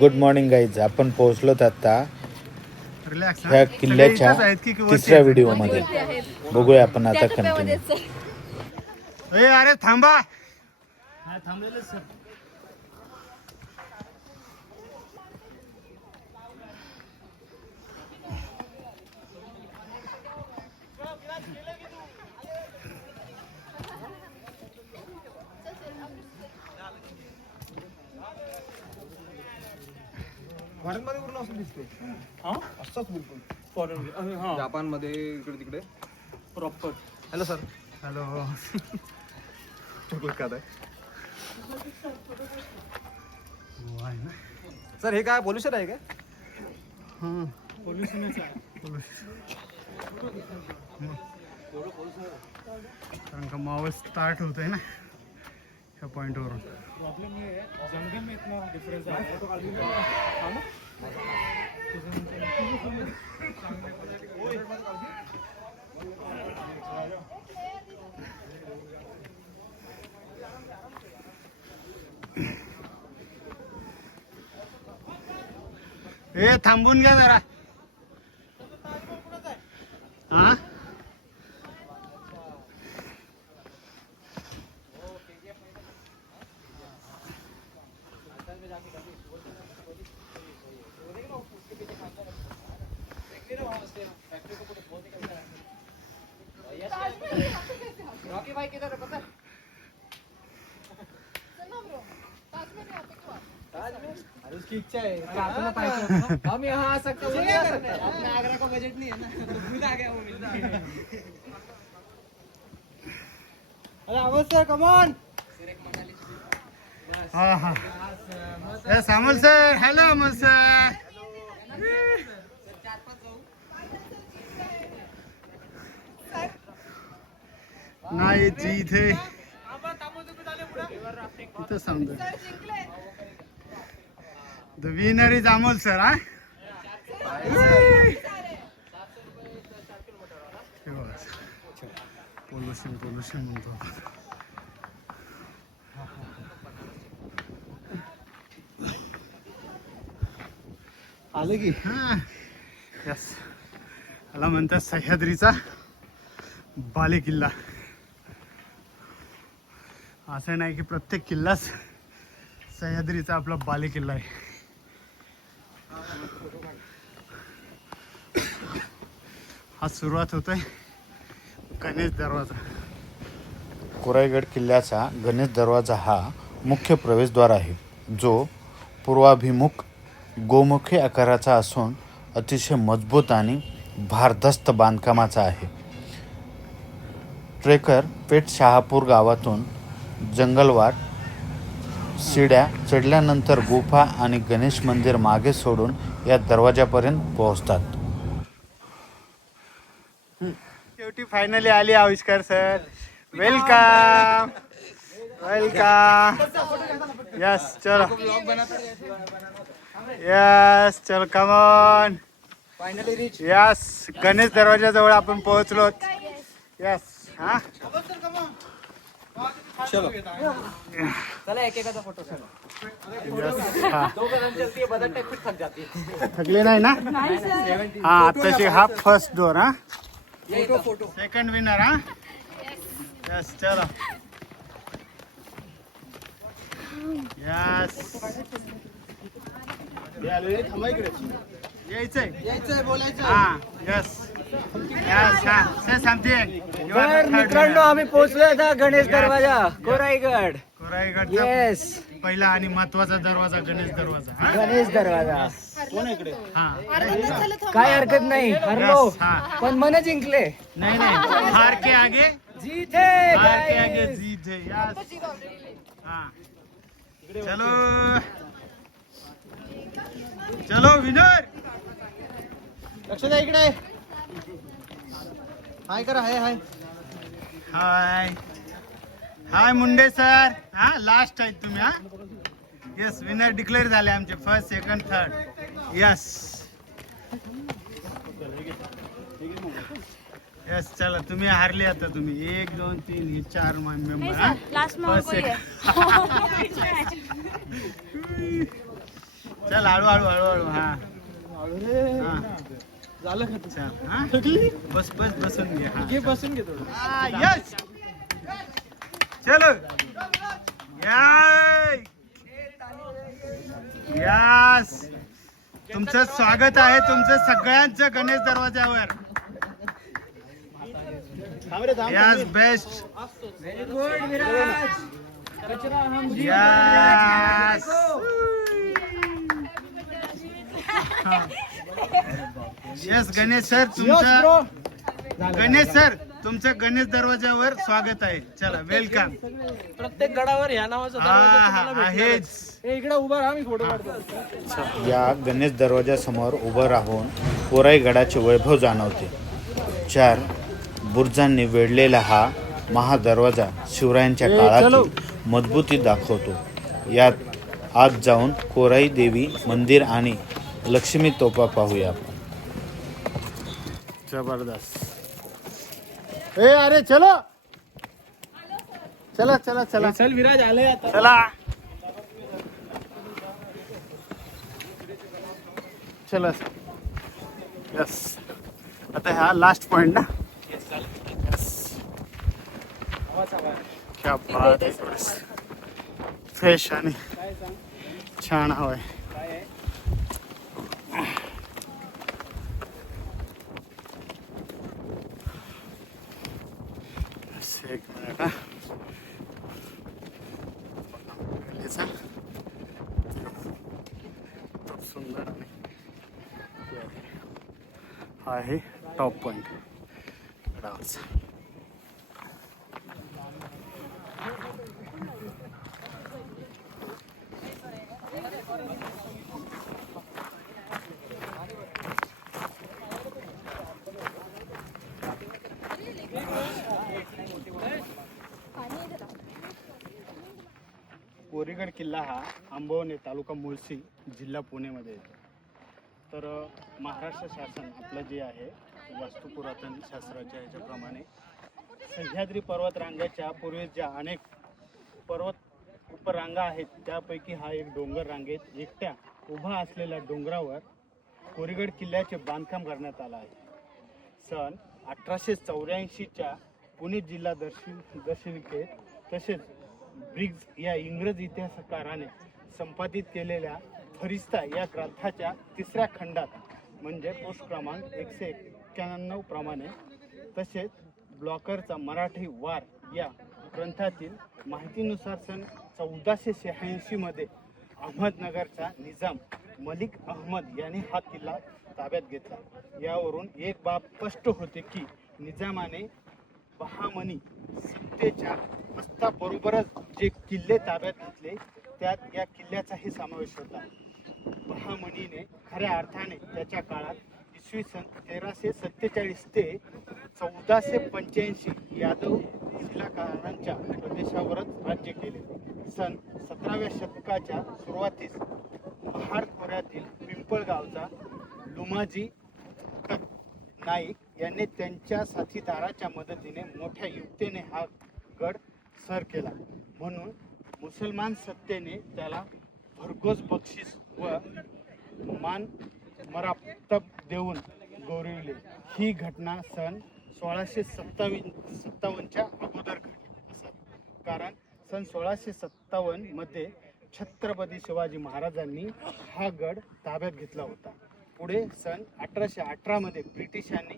Good morning guys. आपण पोहोचलोत आता ह्या किल्ल्याच्या तिसऱ्या व्हिडिओ मध्ये. बघूया आपण आता कंटिन्यू. अरे थांबा. भारतमध्ये पूर्ण असं दिसते. असंच बिलकुल जपान मध्ये इकडे तिकडे proper. Hello sir. Hello. Sir हे काय पोल्युशन आहे का? पोल्युशनच आहे. कारण का मावळ स्टार्ट होत आहे ना ह्या पॉइंटवरून. प्रॉब्लेम ये है जंगल में इतना डिफरेंस है ना. ए थांबून घ्या जरा. हा भाई किधर है पता है? उसकी इच्छा है. हम यहाँ आ सकते हैं, वो नहीं आ सकते. अपने आगरा का बजट नहीं है ना. खुद आ गया वो मिलने. अरे अमोल सर कम ऑन. हाँ हाँ. Yes Amol sir. Hello Amol sir. नाही जी इथे इथं सांगतो. The winner is Amol sir. हा पोल्युशन पोल्युशन म्हणतो. आलं की. हा यस. याला म्हणतात सह्याद्रीचा बाले किल्ला. असं नाही की प्रत्येक किल्लाच सह्याद्रीचा आपला बाले किल्ला आहे. हा सुरुवात होतोय गणेश दरवाजा. कोराईगड किल्ल्याचा गणेश दरवाजा हा मुख्य प्रवेशद्वार आहे, जो पूर्वाभिमुख गोमुखी आकाराचा असून अतिशय मजबूत आणि भारदस्त बांधकामाचा आहे. ट्रेकर पेठ शहापूर गावातून जंगलवाट शिड्या चढल्यानंतर गुफा आणि गणेश मंदिर मागे सोडून या दरवाजापर्यंत पोहोचतात. शेवटी फायनली आली आविष्कार सर. Welcome welcome. यस चलो. यस चलो कम ऑन. यस गणेश दरवाजा जवळ आपण पोहोचलो. यस हा चलो चला एक एकाचा फोटो चलो. थकले नाही ना. हा आताशी हा फर्स्ट डोर. हा फोटो सेकंड विनर. हा यस चलो. यस यायचंय बोलायचं. हा यस यस हा से समथिंग. मित्रांनो आम्ही पोहोचलो आता गणेश दरवाजा कोराईगड. कोराईगड येस पहिला आणि महत्वाचा दरवाजा गणेश दरवाजा. हा? गणेश दरवाजा. कोण आहे इकडे? हा काय हरकत नाही. हरलो Yes, हा. पण मन जिंकले. नहीं नहीं हार के आगे जीत है हार के guys. आगे जीत है. यस हाँ चलो चलो विनर. लक्ष द्या इकडे. हाय करा. हाय हाय हाय हाय मुंडे सर. हा लास्ट आहेत तुम्ही. हा यस विनर डिक्लेअर झाले आमचे first second third. Yes yes चला तुम्ही हारले. आता तुम्ही 1 2 3 हे 4 मेंबर. लास्ट में और कोई है। चल हळूहळू हळूहळू हा हा. झालं का चल हा बस बस बसून घे हा बसून घे थोडं यस चलो यस तुमचं स्वागत आहे तुमचं सगळ्यांचं गणेश दरवाजावर yes best very good Viraj कचरा हम यस यस गणेश सर तुमचं तुमचं गणेश दरवाजावर स्वागत आहे चला वेलकम प्रत्येक गडावर ह्या नावाचा दरवाजा तुम्हाला भेटणार आहे. आहेच ए, इकडे उभा राहा मी फोटो काढतो या गणेश दरवाजासमोर उभं राहून कोराईगडाचे वैभव जाणवते. 4 बुरुजांनी वेढलेला हा महादरवाजा शिवरायांच्या काळातील मजबूती दाखवतो. यात आत जाऊन कोराई देवी मंदिर आणि लक्ष्मी तोफा पाहूया आपण. जबरदस्त ए अरे चलो चला चला चला चल विराज आले आता चला चला यस आता हा लास्ट पॉइंट ना यस क्या बात आहे फ्रेश आणि छान हवाय एक मिनिट हा पहिलेचा खूप सुंदर आणि हा आहे टॉप पॉइंट गडावरचा. कोरीगड किल्ला हा आंबवणे तालुका मुळशी जिल्हा पुणेमध्ये येतो. तर महाराष्ट्र शासन आपलं जे आहे वास्तू पुरातन शास्त्राच्या ह्याच्याप्रमाणे सह्याद्री पर्वत रांगेच्या पूर्वेस ज्या अनेक पर्वत उपरांगा आहेत त्यापैकी हा एक डोंगर रांगेत एकट्या उभा असलेल्या डोंगरावर कोरीगड किल्ल्याचे बांधकाम करण्यात आलं आहे. सन 1884च्या पुणे जिल्हा दर्शनिकेत तसेच ब्रिग्ज या इंग्रज इतिहासकाराने संपादित केलेल्या फरिस्ता या ग्रंथाच्या 3ऱ्या खंडात म्हणजे पृष्ठ क्रमांक 191 प्रमाणे तसेच ब्लॉकरचा मराठी वार या ग्रंथातील माहितीनुसार सन 1486 मध्ये अहमदनगरचा निजाम मलिक अहमद यांनी हा किल्ला ताब्यात घेतला. यावरून एक बाब स्पष्ट होते की निजामाने बहामनी सत्तेच्या असताबरोबरच जे किल्ले ताब्यात घेतले त्यात या किल्ल्याचाही समावेश होता. बहामनीने खऱ्या अर्थाने त्याच्या काळात इसवी सन 1347 ते 1485 यादव शिलाकारांच्या प्रदेशावरच राज्य केले. सन 17व्या शतकाच्या सुरुवातीस महाड खोऱ्यातील पिंपळगावचा लुमाजी नाईक यांनी त्यांच्या साथीदाराच्या मदतीने मोठ्या युक्तीने हा गड सर केला. म्हणून मुसलमान सत्तेने त्याला भरघोस बक्षीस व मान मरातब देऊन गौरविले. ही घटना सन 1657च्या अगोदर घडली कारण सन 1657 मध्ये छत्रपती शिवाजी महाराजांनी हा गड ताब्यात घेतला होता. पुढे सन 1818 मध्ये ब्रिटिशांनी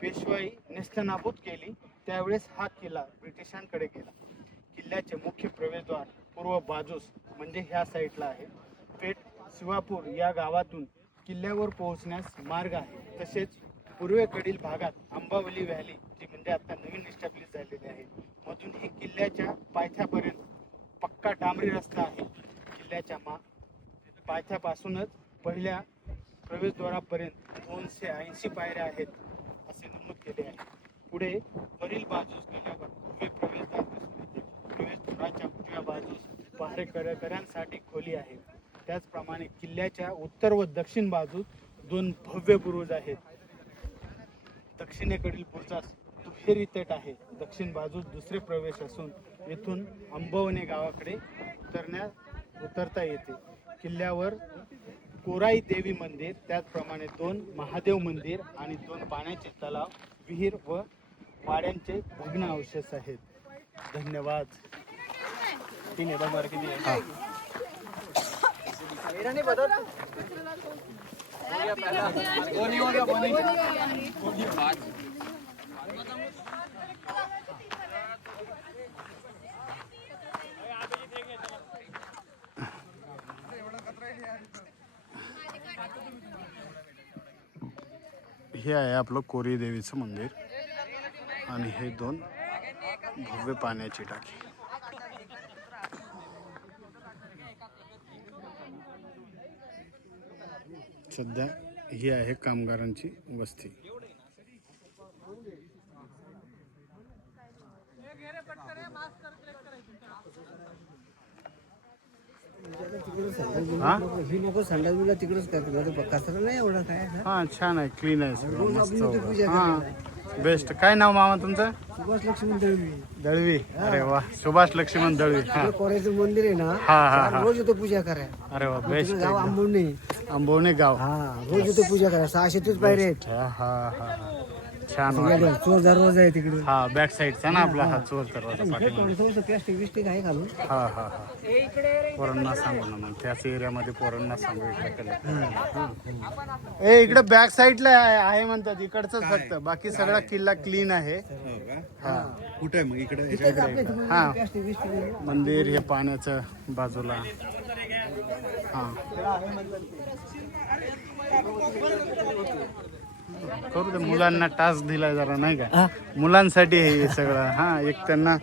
पेशवाई नेस्तनाबूत केली. त्यावेळेस हा किल्ला ब्रिटिशांकडे गेला. किल्ल्याचे मुख्य प्रवेशद्वार पूर्व बाजूस म्हणजे ह्या साईडला आहे. पेठ शिवापूर या गावातून किल्ल्यावर पोहोचण्यास मार्ग आहे. तसेच पूर्वेकडील भागात अंबावली व्हॅली जी म्हणजे आता नवीन इस्टॅब्लिश झालेली आहे मधून ही किल्ल्याच्या पायथ्यापर्यंत पक्का डांबरी रस्ता आहे. किल्ल्याच्या पायथ्यापासूनच पहिल्या प्रवेशद्वारापर्यंत 280 पायऱ्या आहेत असे नमूद केले आहे. पुढे वरील बाजूस गेल्यावर उभे प्रवेशद्वार दिसून येते. प्रवेशद्वाराच्या उजव्या बाजूस पहारेकऱ्यांसाठी खोली आहे. त्याचप्रमाणे किल्ल्याच्या उत्तर व दक्षिण बाजूस 2 भव्य बुरुज आहेत. दक्षिणेकडील बुरुजास दुहेरी तट आहे. दक्षिण बाजूस दुसरे प्रवेश असून येथून अंबवणे गावाकडे उतरता येते. किल्ल्यावर कोराई देवी मंदिर, त्याचप्रमाणे 2 महादेव मंदिर आणि 2 पाण्याचे तलाव, विहीर व वाड्यांचे भग्न अवशेष आहेत. धन्यवाद. हा. हे आहे आपलं कोरी देवीचं मंदिर आणि हे 2 भव्य पाण्याची टाकी. सध्या ही आहे कामगारांची वस्ती. हा ही लोक संडास बिला तिकडेच करतात, कचरा नाही एवढा काय. हा छान आहे, क्लीन आहे सगळं, रोज मस्त आपण इथे पूजा हा बेस्ट. काय नाव मामा तुमचं? सुभाष लक्ष्मण दळवी दळवी. अरे वा, सुभाष लक्ष्मण दळवी. हा कोरायचं मंदिर आहे ना, हा हा हा. रोज येतो पूजा करा. अरे वा, बेस्ट. गाव आंबवणे, आंबवणे गाव. हा रोज येतो पूजा करा. 600 पायरे आहेत. हा हा हा. छान वाटलं. चोर दरवाजा आहे तिकडे. हा बॅक साईडचा ना आपला हा चोर दरवाजा पाठीमागे. थोडंसं प्लास्टिक बिस्टिक आहे घालून. हा हा हा. पोरांना सांगू ना मग, त्याच एरियामध्ये पोरांना सांगू इकडे केलं. ए इकडे बॅक साईडला आहे म्हणतात, इकडचंच फक्त, बाकी सगळा किल्ला क्लीन आहे. हा कुठे आहे मग इकडे? हा प्लास्टिक बिस्टिक मंदिर हे पाण्याचं बाजूला. हा करू दे, मुलांना टास्क दिलाय जरा नाही का, मुलांसाठी हे सगळं. हा एक त्यांना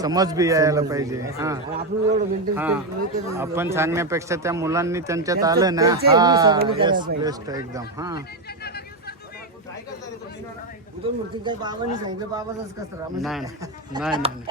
समज बी यायला पाहिजे. हा आपण एवढं मेंटेन हा आपण सांगण्यापेक्षा त्या मुलांनी त्यांच्यात आलं ना, हा बेस्ट एकदम. हा मूर्ती काय बाबांनी सांगितलं, बाबाचाच कचरा. नाही नाही नाही.